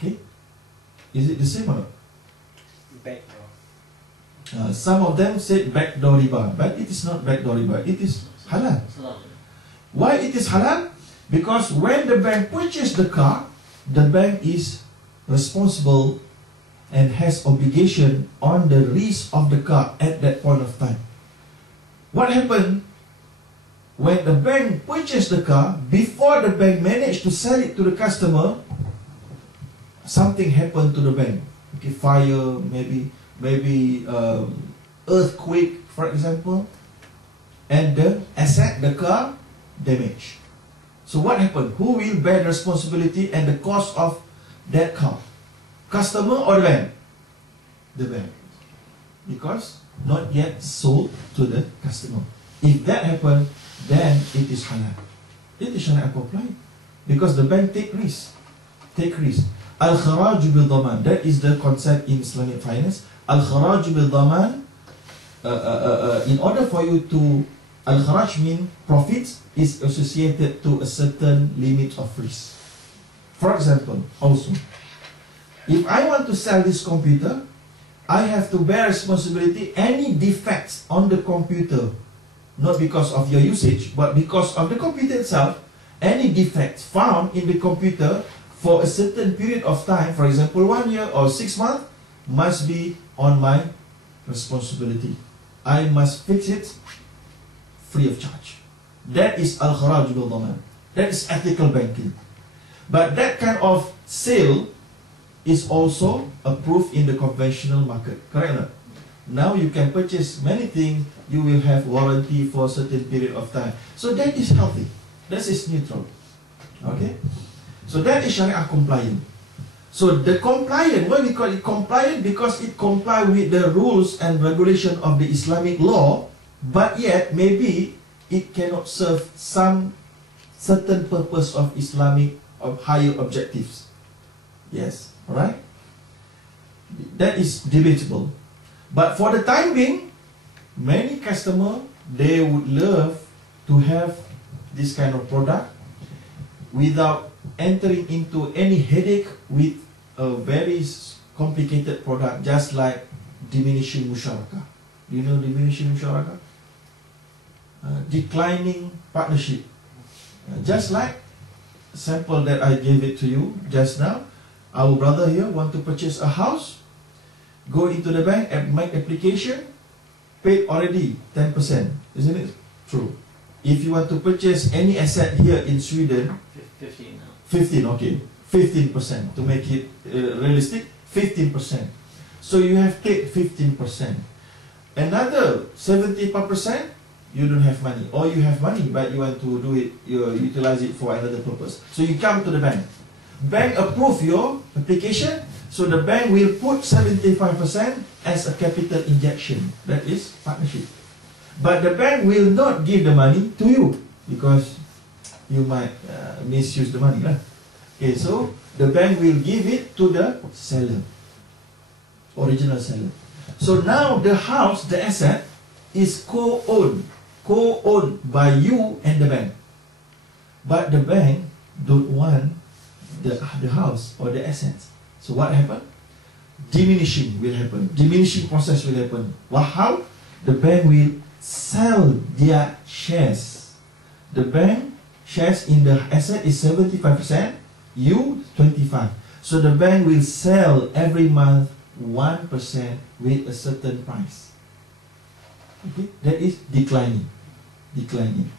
Okay? Is it the same or not? Backdoor. Some of them say backdoor riba, but it is not backdoor riba, it is halal. Why it is halal? Because when the bank purchases the car, the bank is responsible and has obligation on the risk of the car at that point of time. What happened when the bank purchased the car, before the bank managed to sell it to the customer, something happened to the bank. Okay, fire, maybe earthquake, for example, and the asset, the car, damaged. So what happened? Who will bear the responsibility and the cost of that car? Customer or the bank? The bank. Because not yet sold to the customer. If that happened, then it is halal. It is halal compliant. Because the bank take risk. Take risk. Al-kharaj bil-dhaman. That is the concept in Islamic finance. Al-kharaj bil-dhaman. In order for you to... Al-kharaj means profits is associated to a certain limit of risk. For example, also, if I want to sell this computer, I have to bear responsibility any defects on the computer, not because of your usage, but because of the computer itself. Any defects found in the computer for a certain period of time, for example 1 year or 6 months, must be on my responsibility. I must fix it free of charge. That is al-kharaj bil-dhaman. That is ethical banking. But that kind of sale is also approved in the conventional market. Correct or not? Now you can purchase many things, you will have warranty for a certain period of time. So that is healthy. That is neutral. Okay? So that is Sharia compliant. So the compliant, why we call it compliant? Because it complies with the rules and regulation of the Islamic law, but yet maybe it cannot serve some certain purpose of Islamic of higher objectives. Yes, alright? That is debatable. But for the time being, many customers, they would love to have this kind of product without entering into any headache with a very complicated product, just like diminishing musyarakah. Do you know diminishing musyarakah? Declining partnership. Just like sample that I gave it to you just now. Our brother here want to purchase a house, go into the bank and make application, paid already 10%. Isn't it true? If you want to purchase any asset here in Sweden, 15 now. 15, okay. 15% to make it realistic, 15%. So you have paid 15%. Another 75%, you don't have money. Or you have money, but you want to do it, you utilize it for another purpose. So you come to the bank. Bank approve your application, so the bank will put 75% as a capital injection. That is partnership. But the bank will not give the money to you, because you might misuse the money. Okay, so the bank will give it to the seller, original seller. So now the house, the asset, is co-owned by you and the bank. But the bank don't want the house or the assets. So what happened? Diminishing will happen. Diminishing process will happen. Well, how? The bank will sell their shares. The bank shares in the asset is 75%, you 25%. So the bank will sell every month 1% with a certain price. Okay, that is declining. Declining.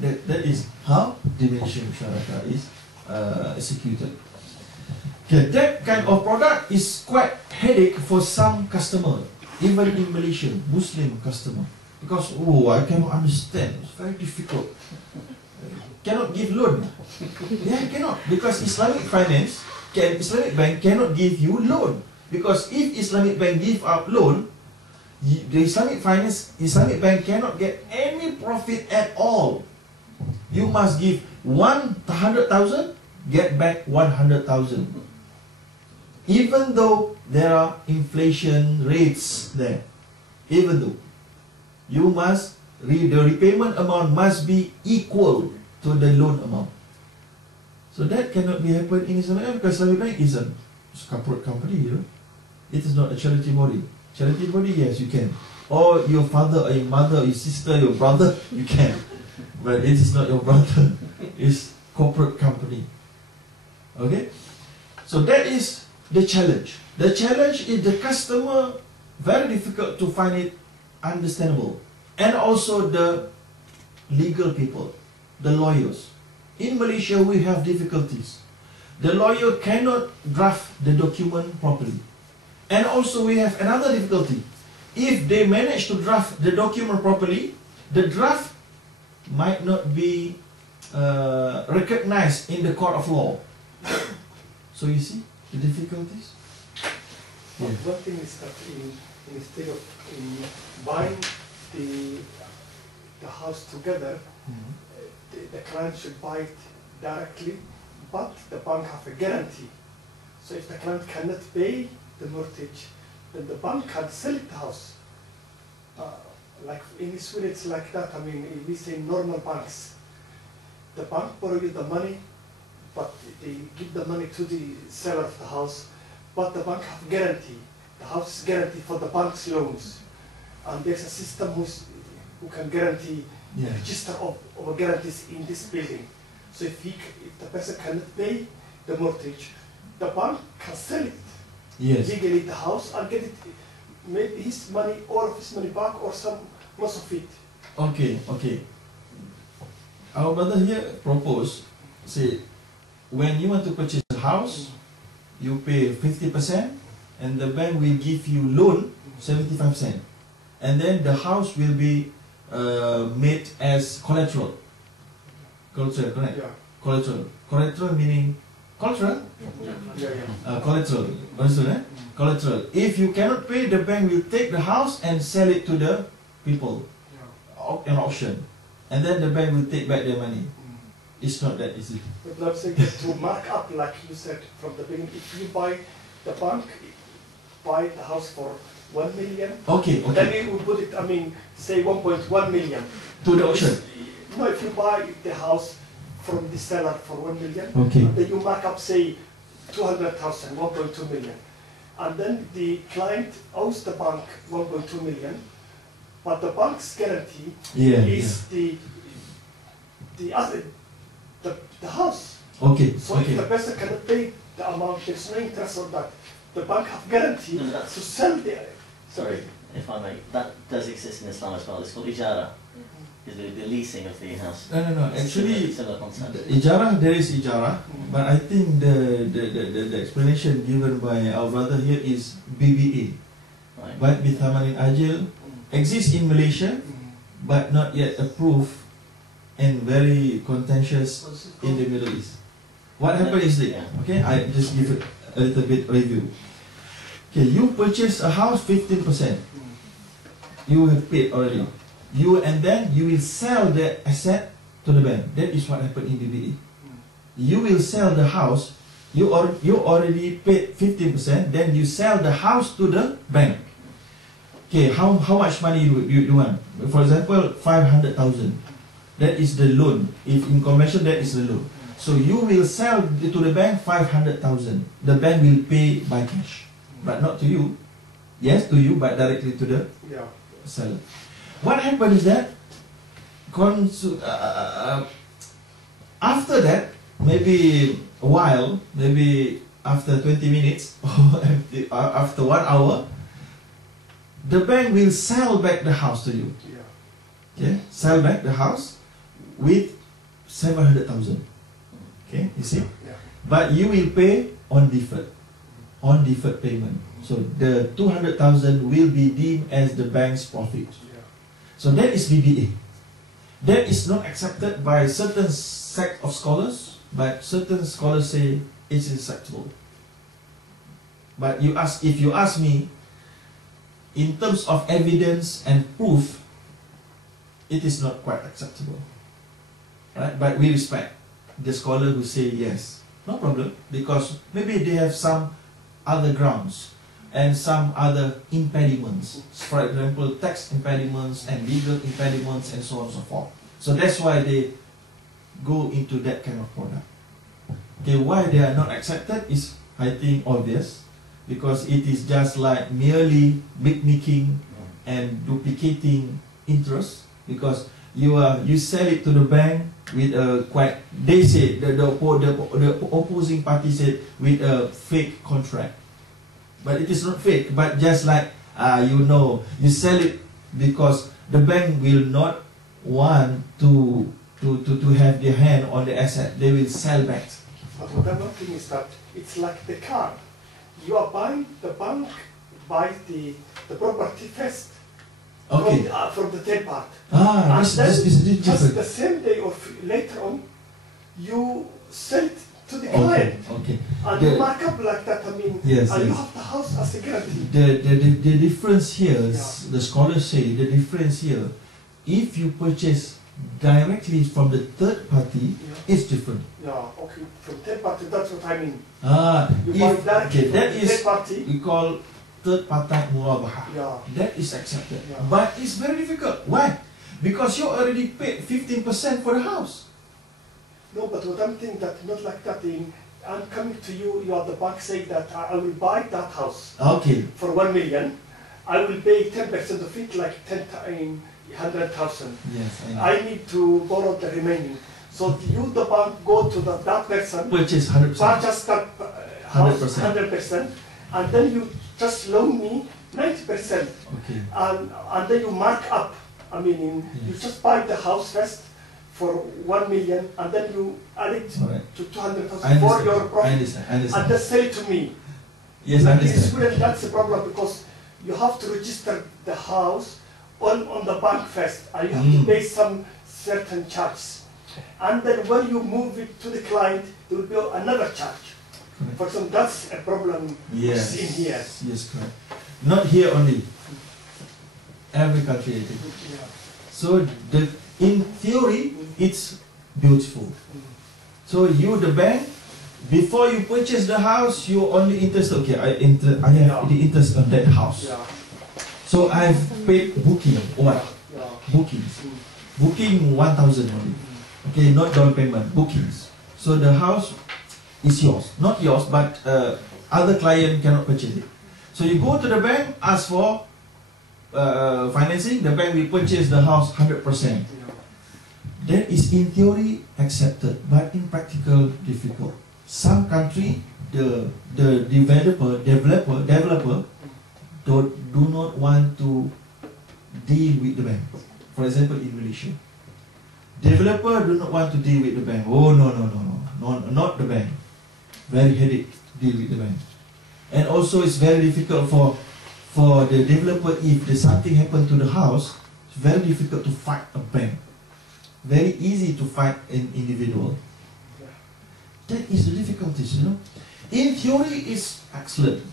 That is how diminishing musyarakah is executed. Okay, that kind of product is quite headache for some customer, even in Malaysia, Muslim customer, because I cannot understand. It's very difficult. Cannot give loan. Yeah, cannot, because Islamic finance, Islamic bank cannot give you loan, because if Islamic bank give out loan, the Islamic bank cannot get any profit at all. You must give 100,000, get back 100,000. Even though there are inflation rates there, even though you must the repayment amount must be equal to the loan amount. So that cannot be happen in Islamic bank, because Islamic bank is a It's a corporate company, you know. It is not a charity body. Charity body, yes, you can. Or your father, or your mother, or your sister, your brother, you can. But it is not your brother. It's corporate company. Okay? So that is the challenge. The challenge is the customer, very difficult to find it understandable. And also the legal people, the lawyers. In Malaysia, we have difficulties. The lawyer cannot draft the document properly. And also we have another difficulty. If they manage to draft the document properly, the draft might not be recognized in the court of law. So you see the difficulties? But one thing is that instead of buying the house together, the client should buy it directly, but the bank have a guarantee. So if the client cannot pay the mortgage, then the bank can sell the house. Like in Sweden, it's like that. I mean, we say normal banks. The bank borrow you the money, but they give the money to the seller of the house, but the bank have guarantee. The house is guaranteed for the bank's loans. And there's a system who can guarantee the register of guarantees in this building. So if the person cannot pay the mortgage, the bank can sell it legally, the house, and get it, maybe his money, all of his money back, or most of it. Okay, okay. Our brother here proposed, say, when you want to purchase a house, you pay 50%, and the bank will give you loan 75%, and then the house will be made as collateral. Collateral, correct? Yeah. Collateral. Collateral meaning collateral? Collateral. Understood, eh? Collateral. If you cannot pay, the bank will take the house and sell it to the people an auction, and then the bank will take back their money. It's not that easy. But let's say to mark up, like you said from the beginning, if you buy the bank, buy the house for 1 million. Okay, okay. Then you will put it, I mean, say 1.1 million. To the auction. No, if you buy the house from the seller for 1 million, Okay. then you mark up, say, 200,000, 1.2 million. And then the client owes the bank 1.2 million, but the bank's guarantee is the house. Okay, So okay. if the person cannot pay the amount, there's no interest on that. The bank have guarantee No, to sell the... Sorry, if I may, that does exist in Islam as well. It's called ijara. Is the leasing of the house. No. Actually, similar concept. Ijara, there is ijara, but I think the explanation given by our brother here is BBA. Right. But Bithamanin Ajil exists in Malaysia, but not yet approved and very contentious in the Middle East. What happened is that, okay, I just give it a little bit review. Okay, you purchase a house 15%. You have paid already. And then you will sell the asset to the bank. That is what happened in BBA. You will sell the house. You already paid 15%. Then you sell the house to the bank. Okay, how much money you want? For example, 500,000. That is the loan. If in convention, that is the loan. So you will sell to the bank 500,000. The bank will pay by cash, but not to you. Yes, to you, but directly to the seller. What happened is that after that, maybe a while, maybe after 20 minutes or after 1 hour, the bank will sell back the house to you. Okay, sell back the house with 700,000. Okay, you see? But you will pay on deferred payment. So the 200,000 will be deemed as the bank's profit. So that is BBA. That is not accepted by certain sect of scholars, but certain scholars say it is acceptable. But if you ask me, in terms of evidence and proof, it is not quite acceptable. Right? But we respect the scholar who say yes, no problem, because maybe they have some other grounds and some other impediments. For example, tax impediments and legal impediments and so on and so forth. So that's why they go into that kind of product. Okay, why they are not accepted is I think, obvious, because it is just like merely mimicking and duplicating interest, because you sell it to the bank with a quite, they say the opposing party said with a fake contract, but it is not fake, but just like you sell it because the bank will not want to have their hand on the asset, they will sell back. But what I'm thinking is that it's like the car. You are buying, the bank buys the property first. Okay. From the third part. Ah, this is just different. the same day or later on, you sell it to the client. Okay. And you mark up like that, I mean, Yes, and you yes. have the house as a guarantee. The difference here, Yeah. the scholars say, the difference here, if you purchase directly from the third party, Yeah. it's different. Yeah, okay. From third party, that's what I mean. Ah, You buy if, directly okay, from that the is, third party. we call third party murabaha. Yeah. That is accepted. Yeah. But it's very difficult. Why? Because you already paid 15% for the house. No, but what I'm thinking that not like that. I'm coming to you. You are the bank saying that I will buy that house Okay. for 1 million. I will pay 10% of it, like 100,000. Yes, I know. I need to borrow the remaining. So you, the bank, go to that person, Purchase 100%. purchase that house 100%. 100%, and then you just loan me 90%, Okay. and then you mark up. I mean, you Yes. just buy the house first for 1 million, and then you add it Alright. to 200,000 I for understand. your I profit, understand. I and understand. then sell it to me. Yes, I Like in understand. Sweden, that's the problem, because you have to register the house on the bank first, and you have to pay some certain charges. And then when you move it to the client, there will be another charge. Correct. For example, that's a problem Yes. in here. Yes, correct. Not here only. Every country, I think. Yeah. So in theory, it's beautiful. So you, the bank, before you purchase the house, you only interest. Okay, I have the interest on that house. Yeah. So I've paid booking. What? Yeah. Bookings. Booking 1,000 only. Okay, not down payment. Bookings. So the house is yours, not yours, but other client cannot purchase it. So you go to the bank, ask for financing. The bank will purchase the house 100%. That is in theory accepted, but in practical difficult. Some country, the developer do not want to deal with the bank. For example, in Malaysia, developer do not want to deal with the bank. Oh no, not the bank. Very headache deal with the bank, and also it's very difficult for the developer. If there's something happen to the house, it's very difficult to fight a bank. Very easy to fight an individual. That is the difficulties, you know. In theory, it's excellent,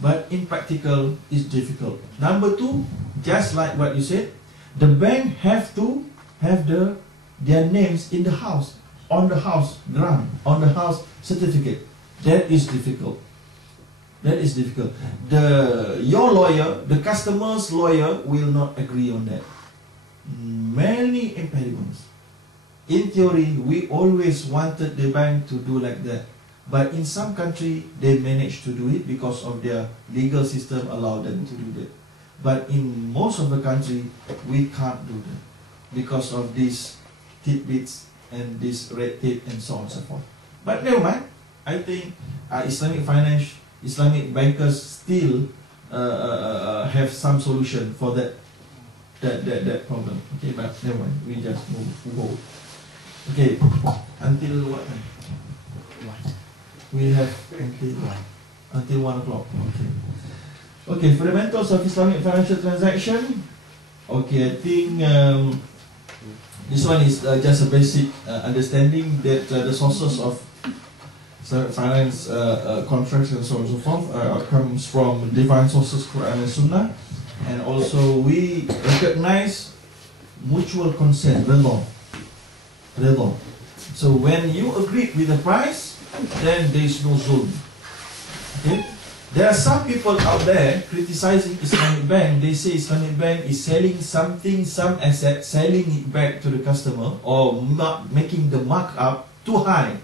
but in practical, it's difficult. Number two, just like what you said, the bank have to have their names in the house, on the house grant, on the house certificate. That is difficult. That is difficult. Your lawyer, the customer's lawyer, will not agree on that. Many impediments. In theory, we always wanted the bank to do like that, but in some country they manage to do it because of their legal system allow them to do that. But in most of the country, we can't do that because of these tidbits and this red tape and so on and so forth. But never mind. I think Islamic finance, Islamic bankers still have some solution for that problem. Okay, but never mind. We just move forward. Okay, until what time? We have until 1 o'clock. Okay. Okay, fundamentals of Islamic financial transaction. Okay, I think this one is just a basic understanding that the sources of Islamic finance contracts and so on and so forth comes from divine sources, Quran and Sunnah, and also we recognize mutual consent, redha. So when you agree with the price, then there is no zulm. Okay? There are some people out there criticizing Islamic Bank. They say Islamic Bank is selling something, some asset, selling it back to the customer, or making the markup too high.